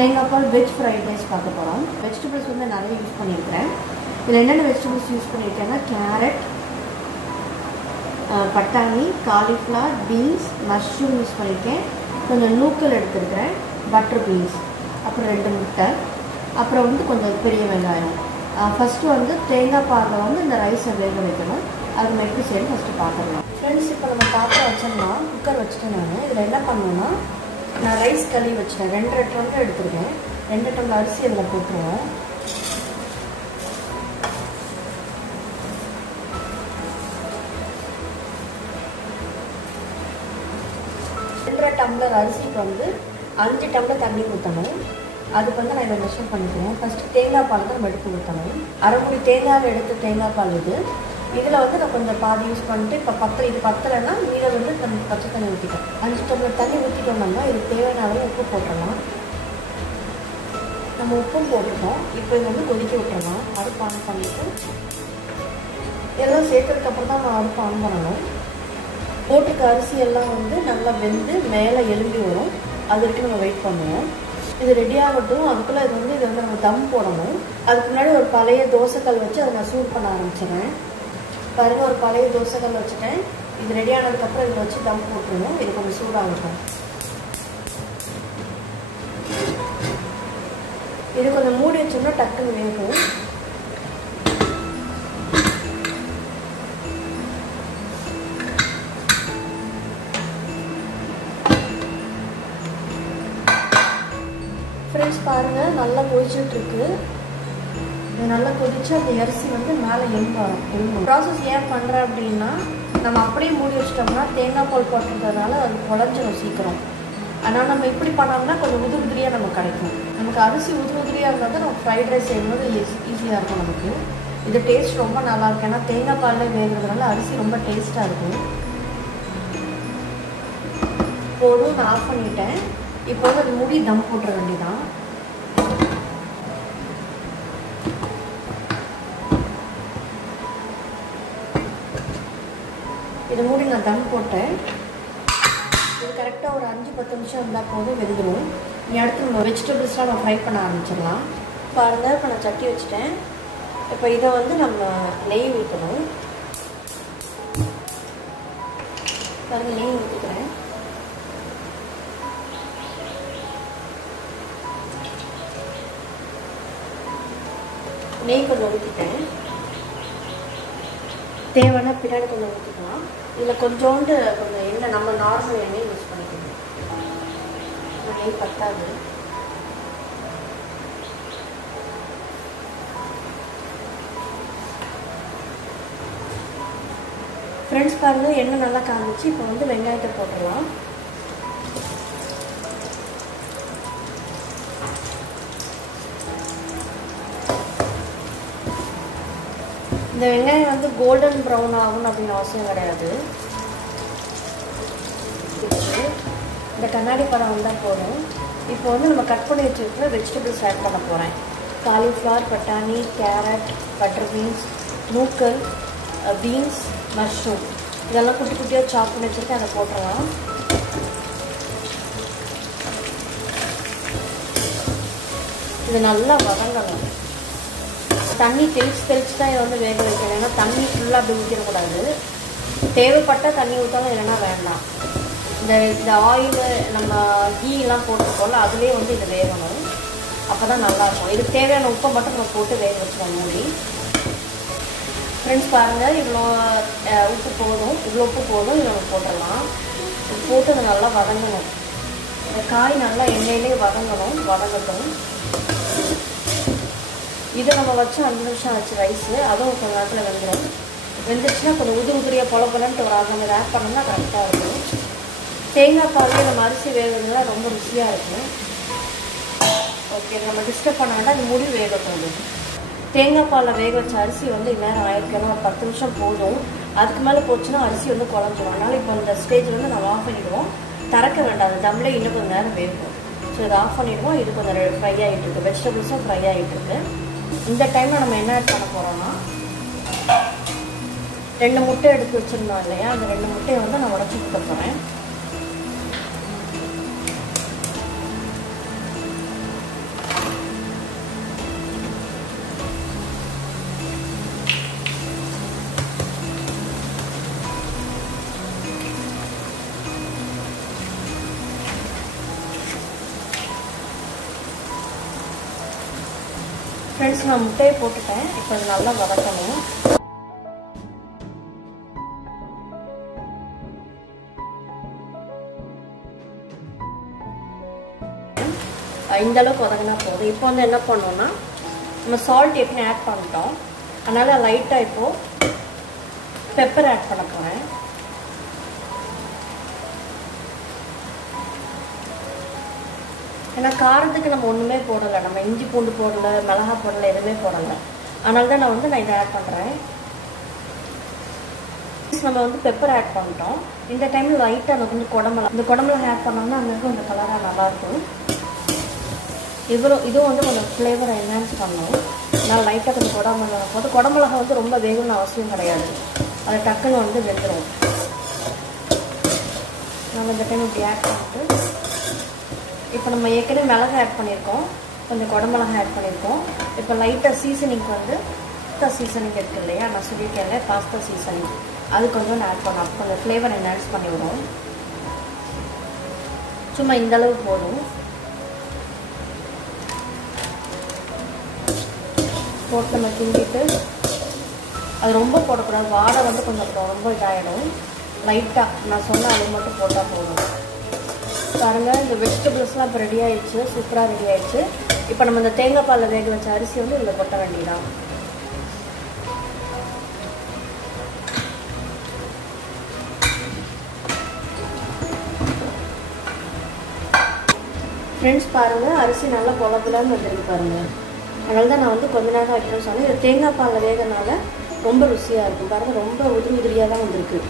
தேங்காய் பால் veg fried rice பார்க்க போகிறோம். வெஜிடபிள்ஸ் வந்து நிறைய யூஸ் பண்ணியிருக்கிறேன். இதில் என்னென்ன வெஜிடபிள்ஸ் யூஸ் பண்ணியிருக்கேன்னா கேரட், பட்டாணி, காலிஃப்ளவர், பீன்ஸ், மஷ்ரூம் யூஸ் பண்ணியிருக்கேன். கொஞ்சம் நூக்கல் எடுத்துருக்கிறேன், பட்டர் பீன்ஸ், அப்புறம் 2 முட்டை, அப்புறம் வந்து கொஞ்சம் பெரிய வெங்காயம். ஃபஸ்ட்டு வந்து தேங்காய் பாலில் வந்து இந்த ரைஸை வேக வைக்கணும். அது நம்ம எப்படி செய்யணும் ஃபஸ்ட்டு பார்த்துக்கலாம். ஃப்ரெண்ட்ஸ், இப்போ நம்ம பாத்திரம் வச்சோம்னா குக்கர் வச்சுட்டு இதில் என்ன பண்ணணுன்னா, நான் ரைஸ் கழுவி வச்சுட்டேன். 2 டம்ளர் எடுத்துருக்கேன். 2 டம்ளர் அரிசி அதில் போட்டுருவோம். டம்ளர் அரிசிக்கு வந்து 5 டம்ளர் தண்ணி ஊற்றணும். அதுக்கு வந்து நான் இதை மெஷர் பண்ணிக்குவோம். ஃபஸ்ட்டு தேங்காய் பால் தான் நம்ம எடுத்து ஊற்றணும். அரை மூடி தேங்காய் எடுத்து தேங்காய் பால் இதில் வந்து நான் கொஞ்சம் பாதி யூஸ் பண்ணிட்டு இப்போ இது பத்தலைன்னா மீதை வந்து நம்ம பச்சை தண்ணி ஊற்றிட்டேன். 5 டம்ளர் தண்ணி ஊற்றிட்டோம்னா இதுக்கு தேவையான அளவு உப்பு போட்டுடலாம். நம்ம உப்பும் போட்டுட்டோம். இப்போ இதை வந்து கொதிக்க விட்டுறலாம். அடுப்பு ஆன் பண்ணிட்டு எல்லாம் சேர்த்ததுக்கப்புறம் தான் நம்ம அடுப்பு ஆன் பண்ணணும். போட்டுக்க அரிசி எல்லாம் வந்து நல்லா வெந்து மேலே எலும்பி வரும். அது வரைக்கும் நம்ம வெயிட் பண்ணுவோம். இது ரெடி ஆகட்டும். அதுக்குள்ளே இதை வந்து நம்ம தம் போடணும். அதுக்கு முன்னாடி ஒரு பழைய தோசைக்கல் வச்சு அதை நான் சூடு பண்ண ஆரம்பிச்சிடுறேன். பாருங்கள், ஒரு பழைய தோசைக்கல் வச்சுட்டேன். இது ரெடி ஆனதுக்கப்புறம் இதை வச்சு தம் போட்டுருவோம். இது கொஞ்சம் சூடாகட்டும். இது கொஞ்சம் மூடி வச்சோம்னா டக்குன்னு வேகும். ஃப்ரெண்ட்ஸ் பாருங்கள், நல்லா கொதிச்சுட்ருக்கு. இது நல்லா கொதிச்சு அந்த அரிசி வந்து மேலே எலும்பும். ப்ராசஸ் ஏன் பண்ணுறேன் அப்படின்னா, நம்ம அப்படியே மூடி வச்சிட்டோம்னா தேங்காய் பால் போட்டுறதுனால அது குழஞ்சிடும் சீக்கிரம். அதனால் நம்ம இப்படி பண்ணோம்னா கொஞ்சம் உதிரியாக நமக்கு கிடைக்கும். நமக்கு அரிசி உதிரியாக இருந்தால் தான் நம்ம ஃப்ரைட் ரைஸ் செய்யும்போது ஈஸியாக இருக்கும் நமக்கு. இது டேஸ்ட் ரொம்ப நல்லாயிருக்கும். ஏன்னா தேங்காய் பாலில் வேகிறதுனால அரிசி ரொம்ப டேஸ்ட்டாக இருக்கும். போதும், நான் ஆஃப் பண்ணிட்டேன். இப்போ வந்து அது மூடி தம் போட்டுற வேண்டியதான். இது மூடி நான் தம் போட்டேன். இது கரெக்டாக ஒரு 5-10 நிமிஷம் இருந்தால் போதும், வெந்துடும். நீ அடுத்து நம்ம வெஜிடபிள்ஸ்லாம் நம்ம ஃப்ரை பண்ண ஆரம்பிச்சிடலாம். பாருங்கள், இப்போ நான் சட்டி வச்சுட்டேன். இப்போ இதை வந்து நம்ம நெய் ஊற்றணும். பாருங்கள், நெய் ஊற்றிக்கிறேன். நெய் கொஞ்சம் ஊற்றிட்டேன். தேவைன்னா பின்னாடி கொஞ்சம் ஊற்றிக்கலாம். இதில் கொஞ்சோண்டு கொஞ்சம் எண்ணெய், நம்ம நார்மல் எண்ணெய் யூஸ் பண்ணிக்கணும். நெய் பத்தாது. ஃப்ரெண்ட்ஸ் பாருங்கள், எண்ணெய் நல்லா காமிச்சு இப்போ வந்து வெங்காயத்தை போட்டுடலாம். இந்த வெங்காயம் வந்து கோல்டன் ப்ரௌன் ஆகும் அப்படின்னு அவசியம் கிடையாது. இந்த கண்ணாடி பழம் வந்தால் போதும். இப்போ வந்து நம்ம கட் பண்ணி வச்சுருக்கிற வெஜிடபிள்ஸ் ஆட் பண்ண போகிறேன். காலிஃப்ளவர், பட்டாணி, கேரட், பட்டர் பீன்ஸ், நூக்கல், பீன்ஸ், மஷ்ரூம் இதெல்லாம் குட்டி குட்டியாக சாப் பண்ணி வச்சுருக்கேன். அதை போட்டுடலாம். இது நல்லா வதங்கணும். தண்ணி தெளிச்சு தான் இதை வந்து வேக வைக்கணும். ஏன்னா தண்ணி ஃபுல்லாக அப்படி ஊற்றிடக்கூடாது. தேவைப்பட்டால் தண்ணி ஊற்றாலும் இல்லைன்னா வேண்டாம். இந்த ஆயில் நம்ம கீலாம் போட்டுருக்கோம்ல, அதுலேயே வந்து இது வேகணும். அப்போ தான் நல்லாயிருக்கும். இதுக்கு தேவையான உப்பை மட்டும் நம்ம போட்டு வேக வச்சுக்கோங்க மூடி. ஃப்ரெண்ட்ஸ் பாருங்கள், இவ்வளோ உப்பு போதும். இவ்வளோ உப்பு போதும். இதை நம்ம போட்டுடலாம். இது போட்டு அதை நல்லா வதங்கணும். இந்த காய் நல்லா எண்ணெயிலே வதங்கட்டும். இதை நம்ம வச்சு 5 நிமிஷம் ஆச்சு ரைஸு. அதுவும் கொஞ்சம் நேரத்தில் வெந்துருச்சுன்னா கொஞ்சம் உதிரியாக பொலப்பலன்ட்டு ஒரு 1/2 மணி நேரம் ஆட் பண்ணோம்னா கரெக்டாக இருக்கும். தேங்காய் பாலே நம்ம அரிசி வேகிறதுனால ரொம்ப ருசியாக இருக்கும். ஓகே, நம்ம டிஸ்டர்ப் பண்ண வேண்டாம். அது முடி வேகட்டும். தேங்காய் பாலில் வேக வச்ச அரிசி வந்து இந்நேரம் ஆயிருக்கணும். ஒரு 10 நிமிஷம் போதும். அதுக்கு மேலே போச்சுன்னா அரிசி வந்து குழஞ்சிடும். அதனால் இப்போ இந்த ஸ்டேஜில் வந்து நம்ம ஆஃப் பண்ணிவிடுவோம். திறக்க வேண்டாம். அது தம்மில் இன்னும் கொஞ்சம் நேரம் வேகும். ஸோ இதை ஆஃப் பண்ணிவிடுவோம். இது கொஞ்சம் ஃப்ரை ஆகிட்டு இருக்குது. வெஜிடபிள்ஸும் ஃப்ரை ஆகிட்டு இருக்குது. இந்த டைமில் நம்ம என்ன ஆட் பண்ண போகிறோம்னா, 2 முட்டை எடுத்து வச்சுருந்தோம் இல்லையா, அந்த 2 முட்டையை வந்து நான் உடச்சி ஊற்ற போகிறேன். ஃப்ரெண்ட்ஸ், நான் முட்டையை போட்டுட்டேன். இப்போ அது நல்லா வதக்கணும். இந்த அளவுக்கு வதங்கினா போதும். இப்போ வந்து என்ன பண்ணோம்னா, நம்ம சால்ட் எப்படின்னு ஆட் பண்ணிட்டோம். அதனால் லைட்டாக இப்போது பெப்பர் ஆட் பண்ண போகிறேன். ஏன்னா காரத்துக்கு நம்ம ஒன்றுமே போடலை, நம்ம இஞ்சி பூண்டு போடலை, மிளகா போடலை, எதுவுமே போடலை. அதனால தான் நான் இதை ஆட் பண்ணுறேன். நம்ம வந்து பெப்பர் ஆட் பண்ணிட்டோம். இந்த டைமில் லைட்டாக நம்ம கொஞ்சம் குடமிளகா, இந்த குடமிளகா ஆட் பண்ணோம்னா அங்கே கொஞ்சம் கலராக நல்லாயிருக்கும். இதுவும் வந்து கொஞ்சம் ஃப்ளேவரை என்ஹான்ஸ் பண்ணணும். நான் லைட்டாக கொஞ்சம் குடமிளகா வந்து ரொம்ப வேகணும்னு அவசியம் கிடையாது. அதை டக்குன்னு வந்து வெந்துடும். நம்ம இந்த டைம் இப்படி ஆட் பண்ணிட்டு, இப்போ நம்ம ஏற்கனவே மிளகா ஆட் பண்ணியிருக்கோம், கொஞ்சம் குடமிளகா ஆட் பண்ணியிருக்கோம். இப்போ லைட்டாக சீசனிங்க்கு வந்து பாஸ்தா சீசனிங் இருக்குது இல்லையா, நான் சொல்லியிருக்கேன்ல பாஸ்தா சீசனிங், அது கொஞ்சம் ஆட் பண்ணோம். அப்போ கொஞ்சம் ஃப்ளேவர் என்ஹான்ஸ் பண்ணி விடும். சும்மா இந்தளவு போதும். போட்டு நம்ம கிண்டிட்டு, அது ரொம்ப போடக்கூடாது, வாடை வந்து கொஞ்சம் ரொம்ப இதாகிடும். லைட்டாக நான் சொன்ன அது மட்டும் போட்டால் போதும். பாருங்கள், இந்த வெஜிடபிள்ஸ்லாம் இப்போ ரெடி ஆகிடுச்சு, சூப்பராக ரெடி ஆகிடுச்சு. இப்போ நம்ம இந்த தேங்காய் பாலில் வேக வச்ச அரிசி வந்து இதில் கொட்ட வேண்டியதான். ஃப்ரெண்ட்ஸ் பாருங்கள், அரிசி நல்லா குழம்புலான்னு வந்துருக்கு பாருங்கள். அதனால தான் நான் வந்து கொஞ்ச நேரம் வைக்கணும்னு சொன்னேன். இது தேங்காய் பாலில் வேகனால ரொம்ப ருசியாக இருக்கும். பாருங்கள், ரொம்ப உதிரியாக தான் வந்திருக்கு.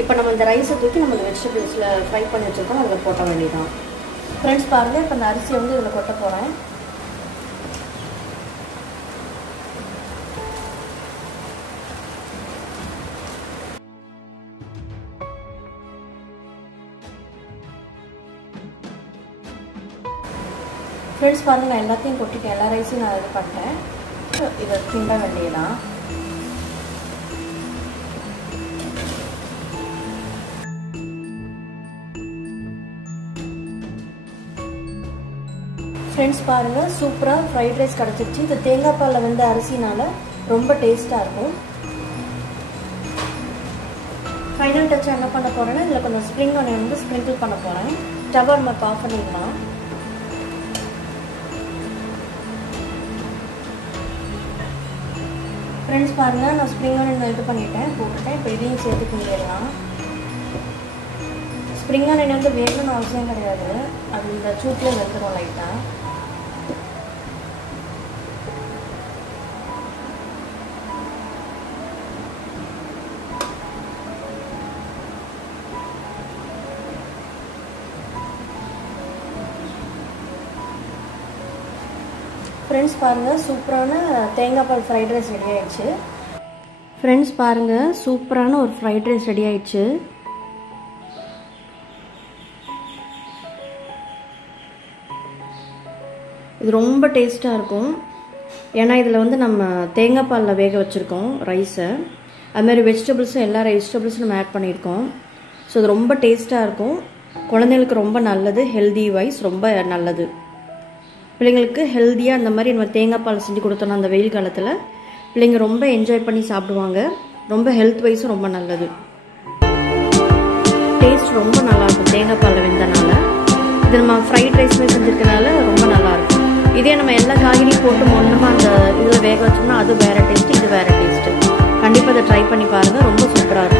இப்போ நம்ம இந்த ரைஸை தூக்கி நம்ம இந்த வெஜிடபிள்ஸில் ஃப்ரை பண்ணி வச்சுருக்கோம், அதில் போட்ட வேண்டியதான். ஃப்ரெண்ட்ஸ் பாருங்கள், இப்போ இந்த அரிசியை வந்து இதில் கொட்ட போகிறேன். ஃப்ரெண்ட்ஸ் பாருங்கள், நான் எல்லாத்தையும் கொட்டிட்டேன், எல்லா ரைஸையும் நான் இது பண்ணிட்டேன். இதை கிண்ட வேண்டியதான். ஃப்ரெண்ட்ஸ் பாருங்கள், சூப்பராக ஃப்ரைட் ரைஸ் கிடச்சிருச்சு. இது தேங்காய் பாலில் வந்து அரிசினால ரொம்ப டேஸ்ட்டாக இருக்கும். ஃபைனல் டச் என்ன பண்ண போகிறேன்னா, இதில் கொஞ்சம் ஸ்ப்ரிங் ஆனியன் வந்து ஸ்ப்ரிங்கிள் பண்ண போகிறேன். ஸ்டவ்வை நம்ம ஆஃப் பண்ணிடலாம். ஃப்ரெண்ட்ஸ் பாருங்கள், நான் ஸ்ப்ரிங் ஆனியன் இது பண்ணிட்டேன், போட்டுட்டேன். இப்போ இதையும் சேர்த்து கிண்டிடலாம். ஸ்ப்ரிங் ஆனியன் வந்து வேகணும்னு அவசியம் கிடையாது, அது இந்த சூட்டில் வெந்துடும் லைட்டாக. ஃப்ரெண்ட்ஸ் பாருங்கள், சூப்பரான தேங்காய் பால் ஃப்ரைட் ரைஸ் ரெடி ஆயிடுச்சு. ஃப்ரெண்ட்ஸ் பாருங்கள், சூப்பரான ஒரு ஃப்ரைட் ரைஸ் ரெடி ஆயிடுச்சு. இது ரொம்ப டேஸ்ட்டாக இருக்கும். ஏன்னா இதில் வந்து நம்ம தேங்காய் பாலில் வேக வச்சுருக்கோம் ரைஸை. அதுமாதிரி வெஜிடபிள்ஸும் எல்லா வெஜிடபிள்ஸும் நம்ம ஆட் பண்ணியிருக்கோம். ஸோ இது ரொம்ப டேஸ்ட்டாக இருக்கும். குழந்தைங்களுக்கு ரொம்ப நல்லது, ஹெல்தி வைஸ் ரொம்ப நல்லது. பிள்ளைங்களுக்கு ஹெல்த்தியாக அந்த மாதிரி நம்ம தேங்காய் பால் செஞ்சு கொடுத்தோன்னா அந்த வெயில் காலத்தில் பிள்ளைங்க ரொம்ப என்ஜாய் பண்ணி சாப்பிடுவாங்க. ரொம்ப ஹெல்த் வைஸும் ரொம்ப நல்லது. டேஸ்ட் ரொம்ப நல்லாயிருக்கும் தேங்காய் பாலில் வெந்தனால. இது நம்ம ஃப்ரைட் ரைஸ்மே செஞ்சுருக்கனால ரொம்ப நல்லாயிருக்கும். இதே நம்ம எல்லா காய்கறியும் போட்டு ஒன்றுமா அந்த இதில் வேக வச்சோம்னா அது வேறு டேஸ்ட்டு, இது வேறு டேஸ்ட்டு. கண்டிப்பாக அதை ட்ரை பண்ணி பாருங்கள், ரொம்ப சூப்பராக இருக்கும்.